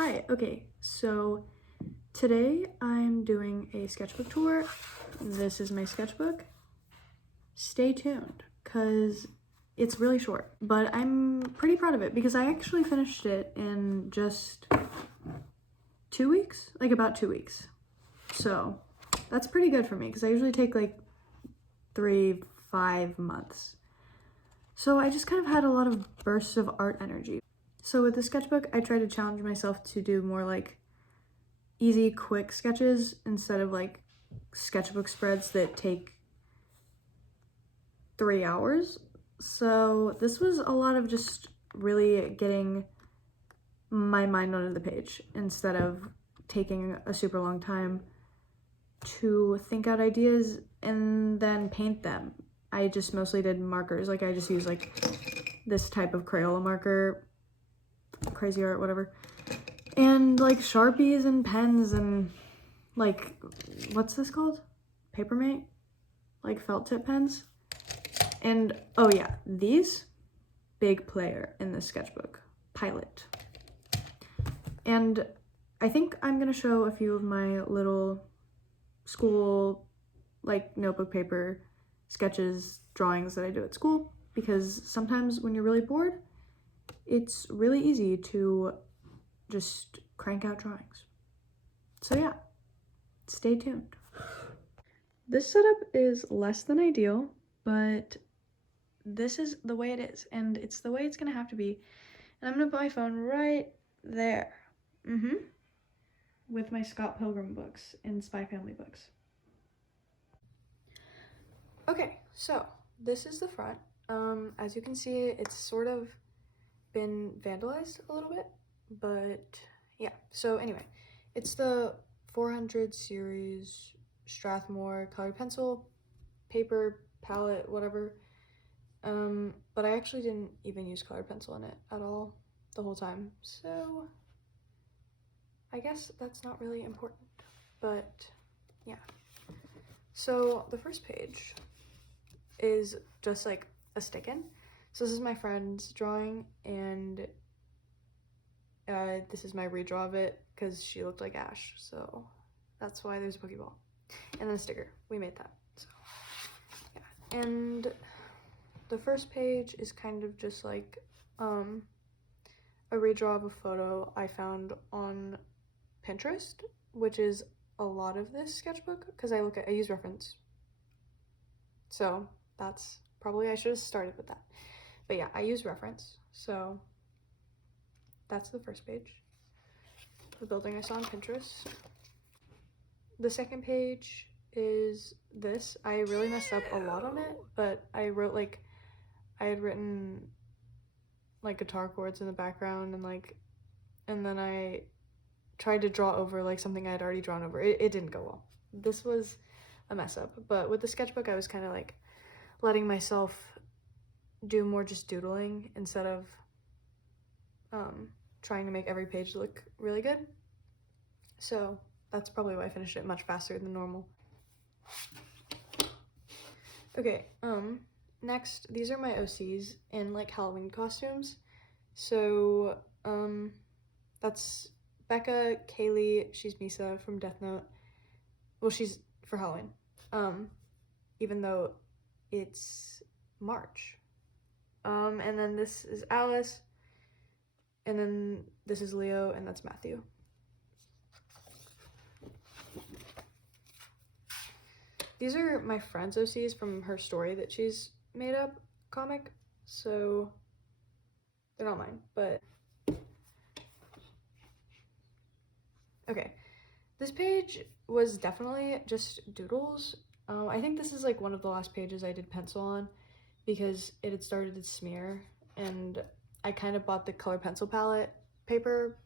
Hi, okay, so today I'm doing a sketchbook tour. This is my sketchbook. Stay tuned, because it's really short, but I'm pretty proud of it because I actually finished it in just 2 weeks, like about 2 weeks. So that's pretty good for me because I usually take like 3-5 months. So I just kind of had a lot of bursts of art energy. So with the sketchbook, I try to challenge myself to do more like easy, quick sketches instead of like sketchbook spreads that take 3 hours. So this was a lot of just really getting my mind onto the page instead of taking a super long time to think out ideas and then paint them. I just mostly did markers. Like I just used like this type of Crayola marker, crazy art, whatever. And like Sharpies and pens and like, what's this called? Papermate? Like felt tip pens. And oh yeah, these, big player in this sketchbook, Pilot. And I think I'm gonna show a few of my little school, like notebook paper sketches, drawings that I do at school, because sometimes when you're really bored, it's really easy to just crank out drawings. So yeah, stay tuned. This setup is less than ideal, but this is the way it is, and it's the way it's gonna have to be. And I'm gonna put my phone right there. With my Scott Pilgrim books and Spy Family books. Okay, so this is the front. As you can see, it's sort of been vandalized a little bit, but yeah. So anyway, it's the 400 series Strathmore colored pencil, paper, palette, whatever. But I actually didn't even use colored pencil in it at all the whole time, so I guess that's not really important, but yeah. So the first page is just like a stick-in. So this is my friend's drawing, and this is my redraw of it because she looked like Ash, so that's why there's a Pokeball. And then a sticker, we made that, so yeah. And the first page is kind of just like a redraw of a photo I found on Pinterest, which is a lot of this sketchbook because I use reference. So that's probably, I should have started with that. But yeah, I use reference. So that's the first page. The building I saw on Pinterest. The second page is this. I really messed up a lot on it, but I had written like guitar chords in the background and then I tried to draw over like something I had already drawn over. It didn't go well. This was a mess up, but with the sketchbook I was kind of like letting myself do more just doodling instead of trying to make every page look really good. So that's probably why I finished it much faster than normal. Okay, next, these are my OCs in like Halloween costumes. So that's Becca, Kaylee, she's Misa from Death Note. Well, she's for Halloween, even though it's March. And then this is Alice, and then this is Leo, and that's Matthew. These are my friend's OCs from her story that she's made up comic, so they're not mine, but okay. This page was definitely just doodles. I think this is like one of the last pages I did pencil on because it had started to smear, and I kind of bought the color pencil palette paper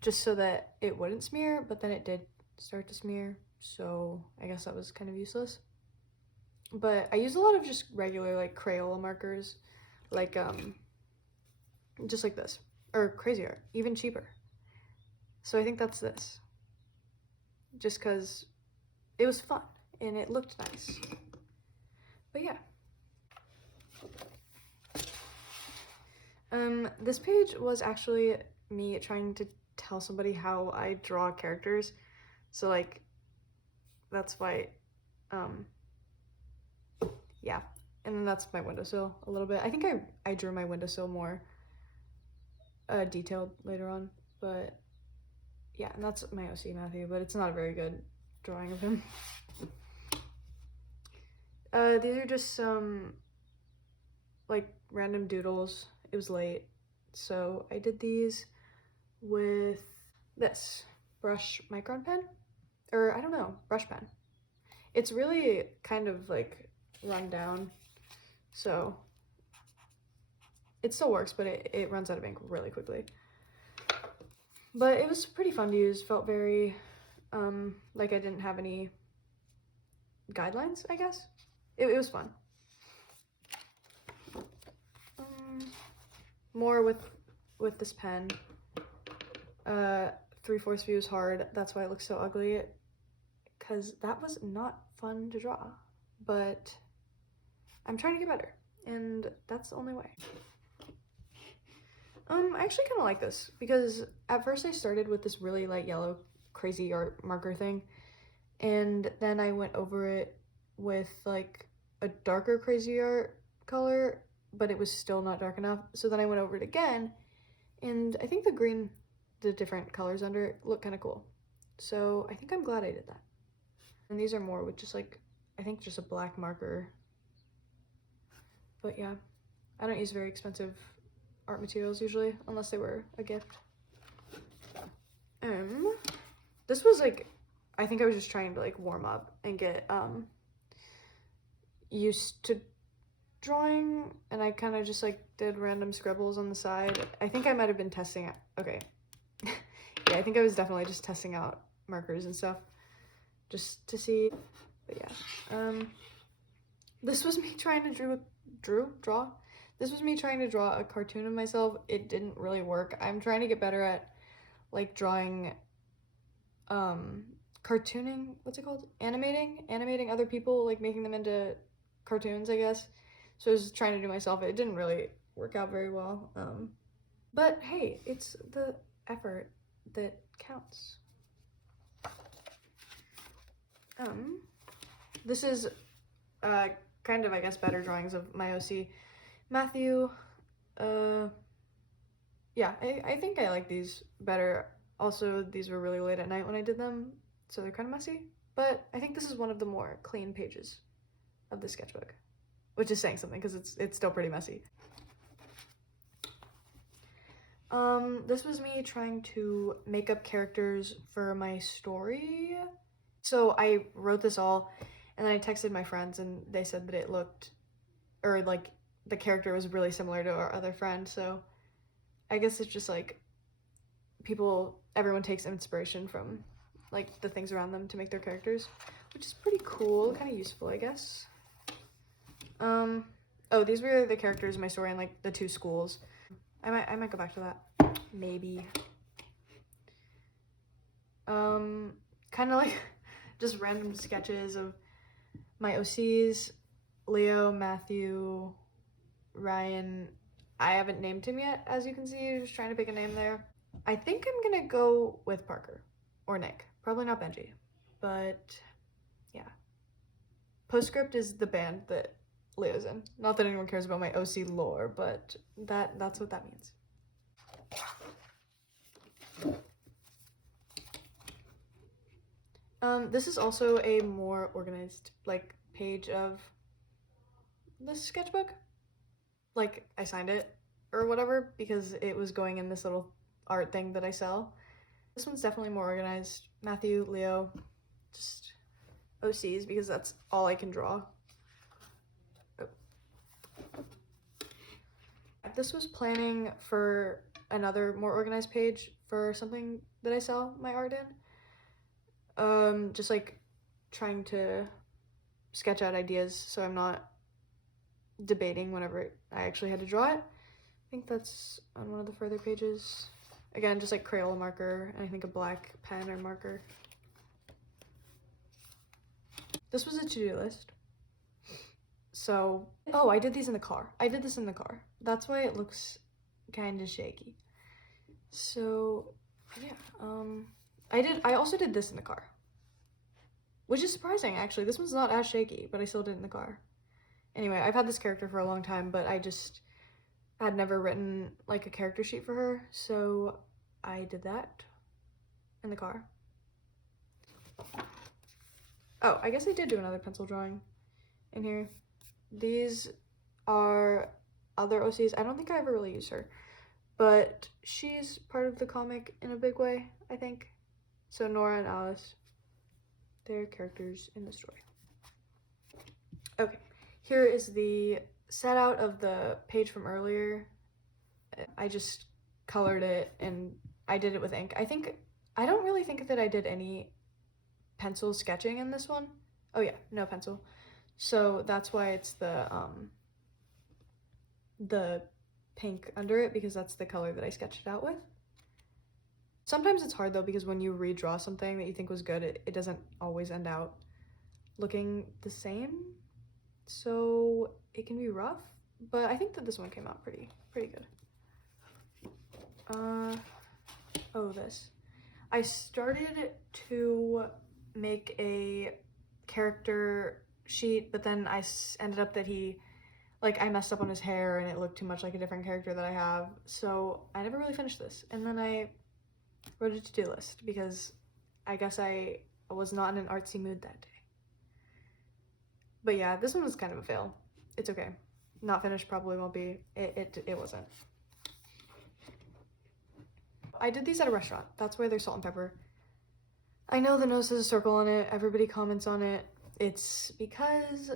just so that it wouldn't smear, but then it did start to smear, so I guess that was kind of useless. But I used a lot of just regular like Crayola markers, like just like this, or crazy art, even cheaper. So I think that's this, just because it was fun and it looked nice. But yeah. This page was actually me trying to tell somebody how I draw characters. So like, that's why, yeah. And then that's my windowsill a little bit. I think I drew my windowsill more detailed later on, but yeah, and that's my OC Matthew, but it's not a very good drawing of him. These are just some like random doodles. It was late, so I did these with this brush micron pen, or I don't know, brush pen. It's really kind of like run down, so it still works, but it runs out of ink really quickly. But it was pretty fun to use. Felt very like I didn't have any guidelines, I guess. It was fun. More with this pen. 3/4 view is hard. That's why it looks so ugly, because that was not fun to draw. But I'm trying to get better, and that's the only way. I actually kind of like this, because at first I started with this really light yellow crazy art marker thing, and then I went over it with like a darker crazy art color, but it was still not dark enough. So then I went over it again, and I think the green, the different colors under it look kind of cool. So I think I'm glad I did that. And these are more with just like, I think just a black marker. But yeah, I don't use very expensive art materials usually, unless they were a gift. This was like, I think I was just trying to like warm up and get used to drawing, and I kind of just like did random scribbles on the side. I think I might have been testing out, okay. Yeah, I think I was definitely just testing out markers and stuff just to see. But yeah, this was me trying to draw. This was me trying to draw a cartoon of myself. It didn't really work. I'm trying to get better at like drawing, cartooning, what's it called? Animating other people, like making them into cartoons, I guess. So I was trying to do myself. It didn't really work out very well. But hey, it's the effort that counts. This is kind of, I guess, better drawings of my OC Matthew. Yeah, I think I like these better. Also, these were really late at night when I did them, so they're kind of messy. But I think this is one of the more clean pages of the sketchbook, which is saying something because it's still pretty messy. This was me trying to make up characters for my story. So I wrote this all, and then I texted my friends, and they said that it looked, or like the character was really similar to our other friend. So I guess it's just like everyone takes inspiration from like the things around them to make their characters, which is pretty cool, kind of useful, I guess. Oh, these were the characters in my story in like the 2 schools. I might go back to that, maybe. Kind of like just random sketches of my OCs, Leo, Matthew, Ryan. I haven't named him yet, as you can see. Just trying to pick a name there. I think I'm gonna go with Parker or Nick. Probably not Benji, but yeah. Postscript is the band that Leo's in. Not that anyone cares about my OC lore, but that's what that means. This is also a more organized like page of this sketchbook. Like I signed it or whatever because it was going in this little art thing that I sell. This one's definitely more organized. Matthew, Leo, just OCs because that's all I can draw. Oh. This was planning for another more organized page for something that I sell my art in. Just like trying to sketch out ideas so I'm not debating whenever I actually had to draw it. I think that's on one of the further pages. Again, just like Crayola marker, and I think a black pen or marker. This was a to-do list. So, oh, I did these in the car. I did this in the car. That's why it looks kind of shaky. So yeah, I also did this in the car, which is surprising actually. This one's not as shaky, but I still did it in the car. Anyway, I've had this character for a long time, but I just had never written like a character sheet for her, so I did that in the car. Oh, I guess I did do another pencil drawing in here. These are other OCs. I don't think I ever really used her, but she's part of the comic in a big way, I think. So Nora and Alice, they're characters in the story. Okay, here is the set out of the page from earlier. I just colored it and I did it with ink. I don't really think that I did any pencil sketching in this one. Oh yeah, no pencil. So that's why it's the pink under it, because that's the color that I sketched it out with. Sometimes it's hard though, because when you redraw something that you think was good, it doesn't always end out looking the same. So it can be rough, but I think that this one came out pretty good. Oh, this. I started to make a character sheet, but then I ended up that I messed up on his hair and it looked too much like a different character that I have, so I never really finished this. And then I wrote a to-do list because I guess I was not in an artsy mood that day. But yeah, this one was kind of a fail. It's okay. Not finished, probably won't be. It wasn't. I did these at a restaurant. That's why they're salt and pepper. I know the nose has a circle on it. Everybody comments on it. It's because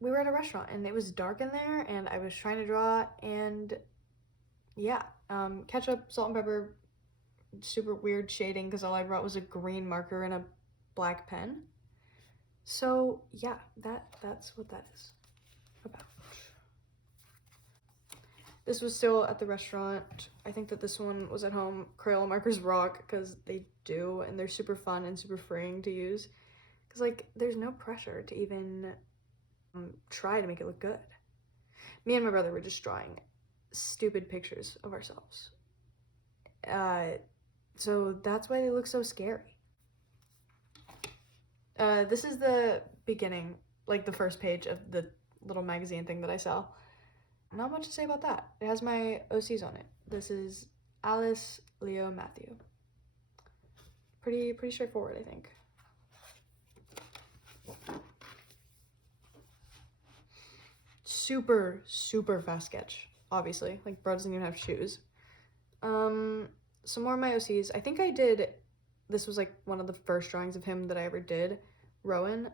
we were at a restaurant and it was dark in there and I was trying to draw, and yeah, ketchup, salt and pepper, super weird shading because all I brought was a green marker and a black pen. So yeah, that's what that is about. This was still at the restaurant. I think that this one was at home. Crayola markers rock because they do, and they're super fun and super freeing to use. Because like, there's no pressure to even try to make it look good. Me and my brother were just drawing stupid pictures of ourselves. So that's why they look so scary. This is the beginning, like the first page of the little magazine thing that I sell. Not much to say about that. It has my OCs on it. This is Alice, Leo, Matthew. Pretty straightforward, I think. Super fast sketch, obviously. Like, bro doesn't even have shoes. Some more of my OCs. I think this was like one of the first drawings of him that I ever did, Rowan.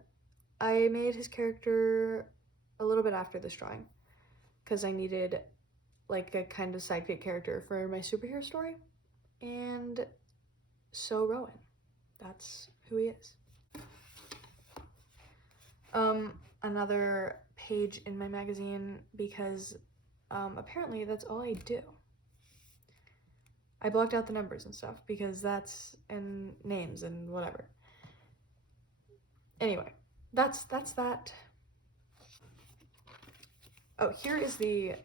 I made his character a little bit after this drawing because I needed like a kind of sidekick character for my superhero story, and so Rowan, that's who he is. Another page in my magazine because apparently that's all I do. I blocked out the numbers and stuff because that's, and names and whatever. Anyway, that's that. Oh, here is the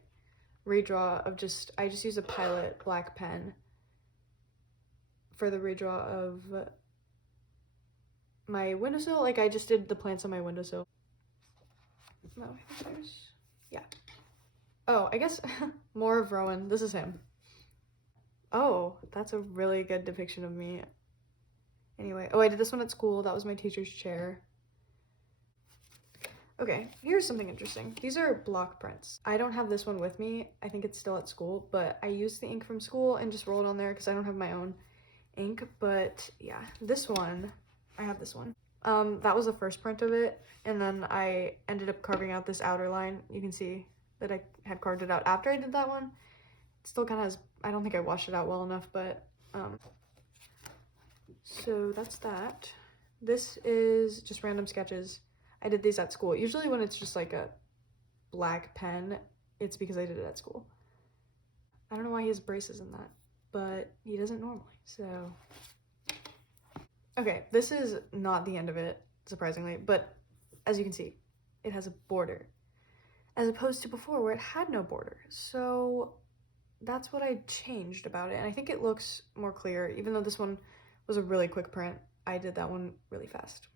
redraw of I just used a Pilot black pen for the redraw of my windowsill. Like, I just did the plants on my windowsill. No, yeah. Oh, I guess more of Rowan. This is him. Oh, that's a really good depiction of me. Anyway, oh, I did this one at school. That was my teacher's chair. Okay, here's something interesting. These are block prints. I don't have this one with me. I think it's still at school, but I used the ink from school and just rolled on there because I don't have my own ink. But yeah, this one, I have this one. That was the first print of it, and then I ended up carving out this outer line. You can see that I had carved it out after I did that one. It still kind of has, I don't think I washed it out well enough, but so that's that. This is just random sketches. I did these at school. Usually when it's just like a black pen, it's because I did it at school. I don't know why he has braces in that, but he doesn't normally, so. Okay, this is not the end of it, surprisingly, but as you can see, it has a border, as opposed to before where it had no border. So that's what I changed about it. And I think it looks more clear, even though this one was a really quick print. I did that one really fast.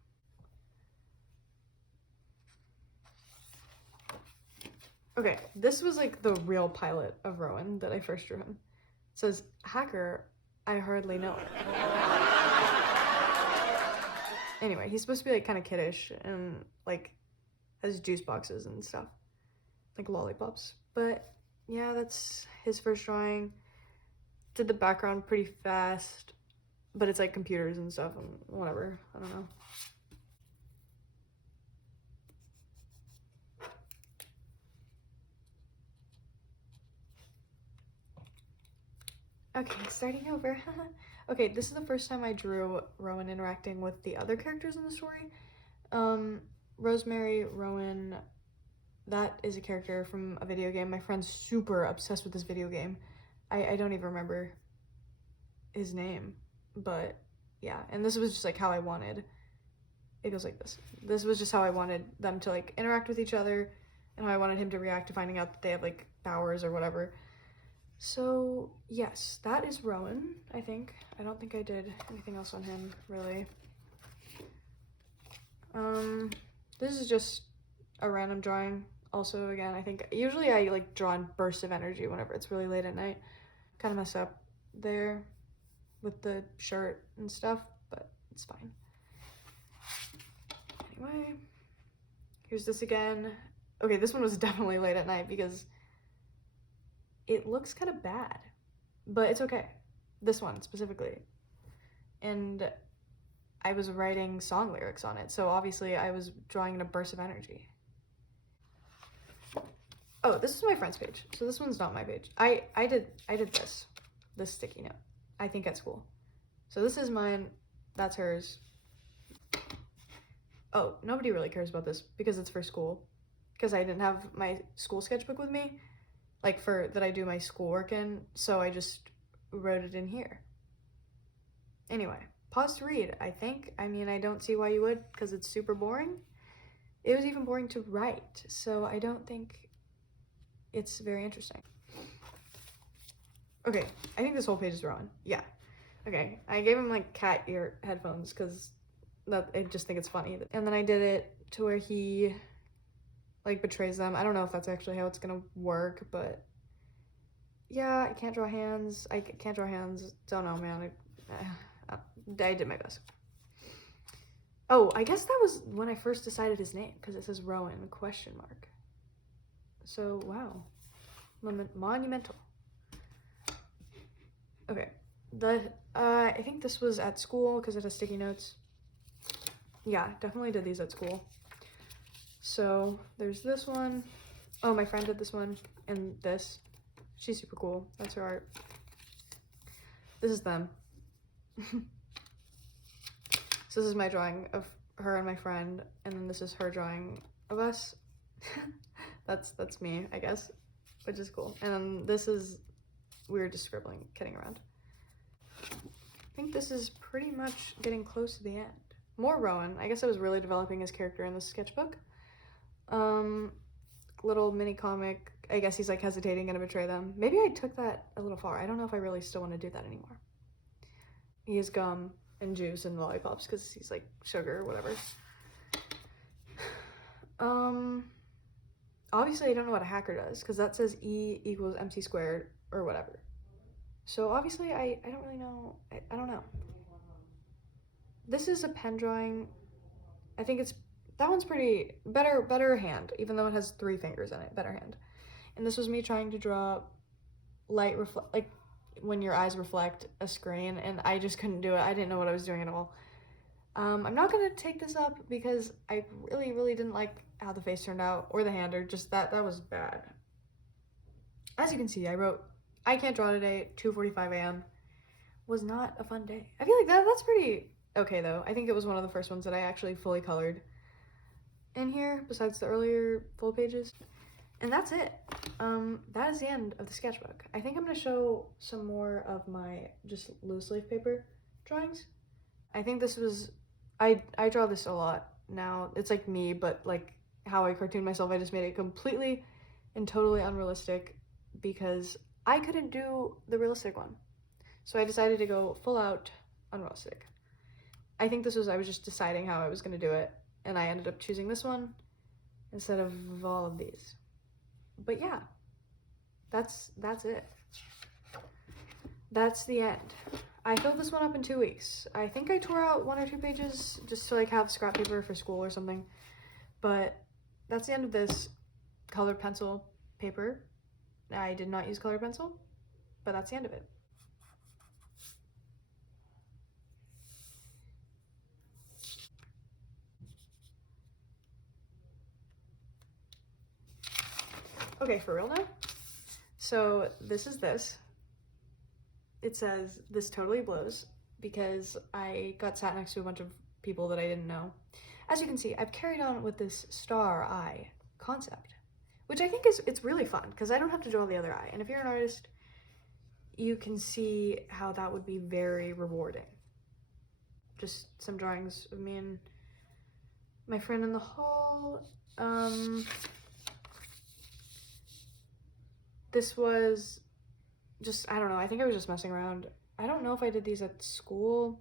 Okay, this was like the real pilot of Rowan that I first drew him. It says, hacker, I hardly know it. Anyway, he's supposed to be like kind of kiddish and like has juice boxes and stuff, like lollipops. But yeah, that's his first drawing. Did the background pretty fast, but it's like computers and stuff and whatever, I don't know. Okay, starting over. Okay, this is the first time I drew Rowan interacting with the other characters in the story. Rosemary, Rowan, that is a character from a video game. My friend's super obsessed with this video game. I don't even remember his name, but yeah. And this was just like how I wanted, it goes like this. This was just how I wanted them to like interact with each other and how I wanted him to react to finding out that they have like powers or whatever. So yes, that is Rowan, I think. I don't think I did anything else on him, really. This is just a random drawing. Also, again, I think usually I like draw in bursts of energy whenever it's really late at night. Kind of mess up there with the shirt and stuff, but it's fine. Anyway, here's this again. Okay, this one was definitely late at night because it looks kind of bad, but it's okay. This one specifically. And I was writing song lyrics on it, so obviously I was drawing in a burst of energy. Oh, this is my friend's page, so this one's not my page. I did this sticky note, I think at school. So this is mine, that's hers. Oh, nobody really cares about this because it's for school, because I didn't have my school sketchbook with me, like that I do my schoolwork in, so I just wrote it in here. Anyway, pause to read, I think. I mean, I don't see why you would, because it's super boring. It was even boring to write, so I don't think it's very interesting. Okay, I think this whole page is Rowan. Yeah. Okay, I gave him like cat ear headphones because I just think it's funny. And then I did it to where he like betrays them. I don't know if that's actually how it's gonna work, but yeah, I can't draw hands. Don't know, man. I did my best. Oh, I guess that was when I first decided his name, because it says Rowan ? So wow, monumental. Okay, I think this was at school because it has sticky notes. Yeah, definitely did these at school. So there's this one. Oh, my friend did this one, and this. She's super cool. That's her art. This is them. So this is my drawing of her and my friend, and then this is her drawing of us. That's me, I guess, which is cool. And then this is, we were just scribbling, kidding around. I think this is pretty much getting close to the end. More Rowan. I guess I was really developing his character in this sketchbook. Little mini comic. I guess he's like hesitating, gonna betray them. Maybe I took that a little far. I don't know if I really still want to do that anymore. He has gum and juice and lollipops because he's like sugar or whatever. Obviously I don't know what a hacker does because that says E = MC squared or whatever. So obviously I don't really know. I don't know. This is a pen drawing. I think that one's pretty better hand, even though it has 3 fingers in it. Better hand. And this was me trying to draw light like when your eyes reflect a screen, and I just couldn't do it. I didn't know what I was doing at all. I'm not gonna take this up because I really didn't like how the face turned out or the hand, or just that was bad. As you can see, I wrote, I can't draw today, 2:45 a.m. Was not a fun day. I feel like that's pretty okay though. I think it was one of the first ones that I actually fully colored in here, besides the earlier full pages. And that's it. That is the end of the sketchbook. I think I'm gonna show some more of my just loose leaf paper drawings. I think this was, I draw this a lot now. It's like me, but like how I cartoon myself, I just made it completely and totally unrealistic because I couldn't do the realistic one. So I decided to go full out unrealistic. I think I was just deciding how I was going to do it, and I ended up choosing this one instead of all of these. But yeah, that's it. That's the end. I filled this one up in 2 weeks. I think I tore out 1 or 2 pages just to like have scrap paper for school or something. But that's the end of this colored pencil paper. I did not use colored pencil, but that's the end of it. Okay, for real now? So this is this. It says, "This totally blows," because I got sat next to a bunch of people that I didn't know. As you can see, I've carried on with this star eye concept, which I think it's really fun because I don't have to draw the other eye. And if you're an artist, you can see how that would be very rewarding. Just some drawings of me and my friend in the hall. This was just, I don't know, I think I was just messing around. I don't know if I did these at school.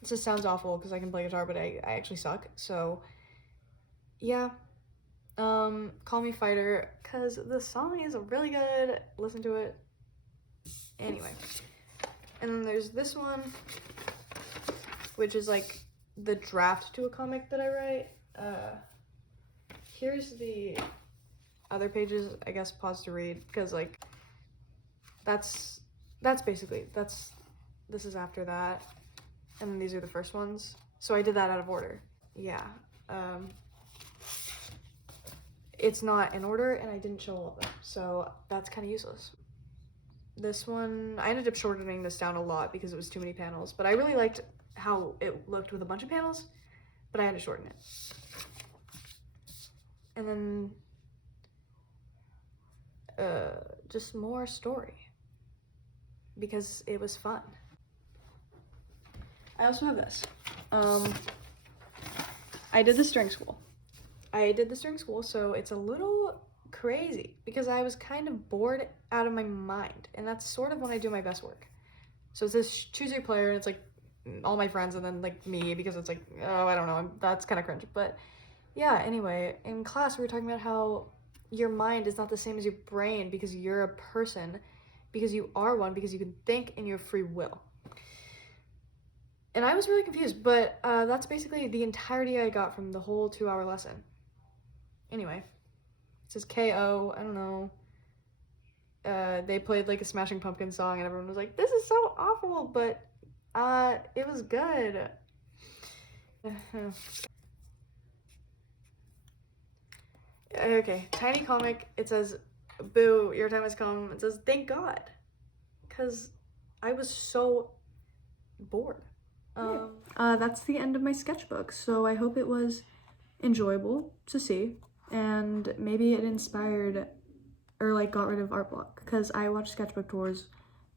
This just sounds awful because I can play guitar, but I actually suck. So yeah, Call Me Fighter, because the song is really good. Listen to it. Anyway, and then there's this one, which is like the draft to a comic that I write. Here's the other pages. I guess pause to read, because like that's basically, this is after that, and then these are the first ones. So I did that out of order. Yeah, it's not in order, and I didn't show all of them, so that's kind of useless. This one, I ended up shortening this down a lot because it was too many panels, but I really liked how it looked with a bunch of panels, but I had to shorten it. And then just more story, because it was fun. I also have this. I did this during school. So it's a little crazy because I was kind of bored out of my mind, and that's sort of when I do my best work. So it says choose your player, and it's like all my friends and then like me, because it's like, oh, I don't know, that's kind of cringe. But yeah, anyway, in class we were talking about how your mind is not the same as your brain because you're a person, because you are one, because you can think and you have free will. And I was really confused, but that's basically the entirety I got from the whole 2-hour lesson. Anyway, it says KO, I don't know. They played like a Smashing Pumpkins song and everyone was like, this is so awful, but it was good. Okay, tiny comic. It says, boo, your time has come. It says, thank God, because I was so bored. That's the end of my sketchbook, so I hope it was enjoyable to see, and maybe it inspired or like got rid of art block, because I watch sketchbook tours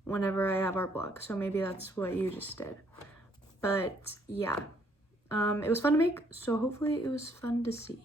whenever I have art block, so maybe that's what you just did. But yeah, it was fun to make, so hopefully it was fun to see.